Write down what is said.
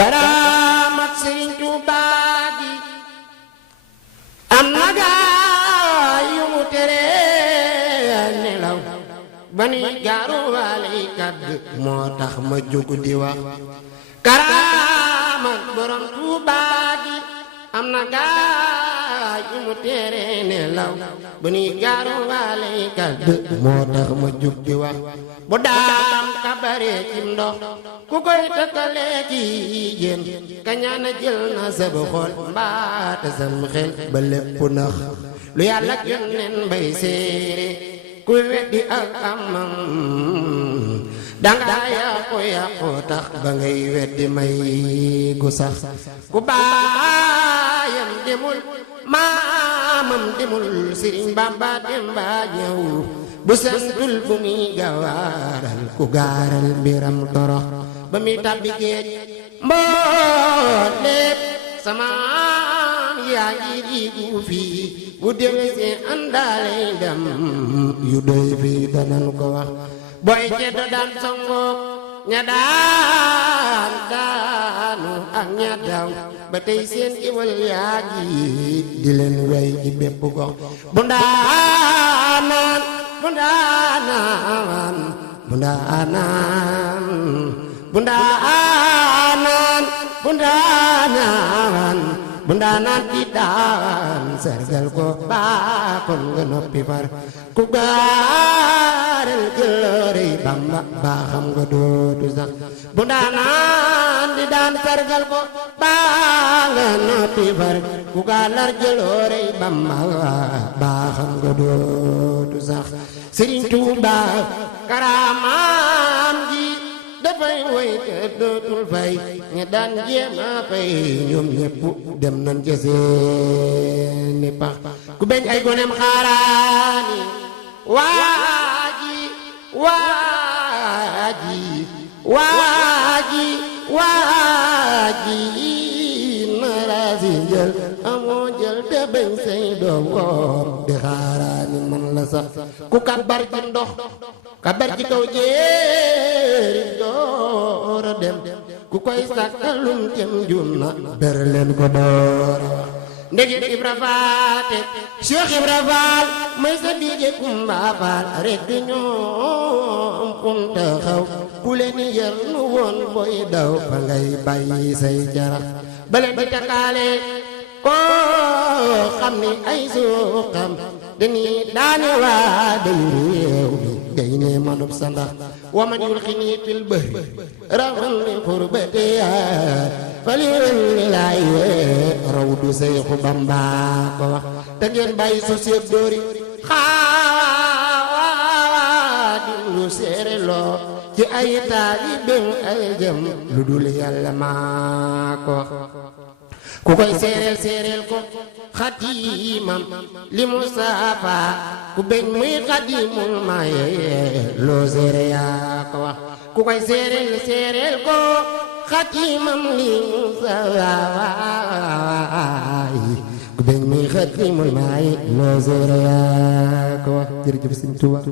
karaamat Sëriñ Tuubaa gi am na gaay yu mu tere nelaw ba ni gaaru waale kàdd moo tax ma jóg di wax karaamat borom Tuubaa gi am na gaay yu mu tere nelaw ba ni gaaru waale kàdd moo tax ma jóg di wax bu daam kabare cim ndox ku koy tëkkalee ki yéen kañaana jël na sab xol mbaate sam xel ba lépp nax lu yàlla ak yónneen bay séere ku weddi ak amam danga yàqu tax ba ngay weddi may gu sax ku baayam demul maamam demul Sëriñ Bamba dem ba ñëw bu santul bu muy gawaaral ku gaaral mbiram torox ba muy tabbi géej mbooleem samaan yaa ngi diigu fii bu demee àndaale dem yu doy fii danan ko wax boy ceddo daan songook ña daan daanu ak ña daw ba tey seen iwal yaa ngi di leen wey ci bépp gox bu ndaanaan bu ndaanaan bu ndaanaan bu ndaanaan bu ndaanaan bu ndaanaan di daan sargal ko baakon nga noppi far ku gaaral jëloore Bamba baa xam nga dootu sax bu ndaanaan di daan sargal ko baa nga noppi far ku gaaral jëloore Bamba baa xam nga dootu sax Sëriñ Tuubaa karaamaam ji dafay woy te dootul fay ña daan jéema fay ñoom ñépp dem nañ ca seeni pax ku beñ ay gonem xaaraani waaji waaji waaji waaji naraasi njël amoo jël te beñ say doom woom di xaaraani man la sax ku kabar ci ndox kabar ci kaw jéeri doora dem ku koy sàkkalum jëm jum na ber leen ko doora wax ndegit Ibra Faate Cheikh Ibra Faal may sa biige Kumba Faal rek ñoom kunta xaw ku leen yar nu woon boy daw fa ngay bàyyi say jarax baleen di takkaale koo xam ni ay suuxam dañuy daane waa day réew mi day ne manub sa ndax waman yulxini fil bahri rawan li xurbatiya falilillaahi raw du Seexu Bamba ko wax te ngeen bàyyi suuf si dóori Xaadim lu seere loo ci ay taalibem ay jëm lu dul Yàlla maa ko wax ku koy seereel ko xatimam li Mustafa ku beñ muy xadimul maye loo seere yaa ko wax ku koy seereel ko xatimam li Mustafa ku beñ muy xadimul maye loo seere yaa ko wax jërëjëf Sëriñ Tuubaa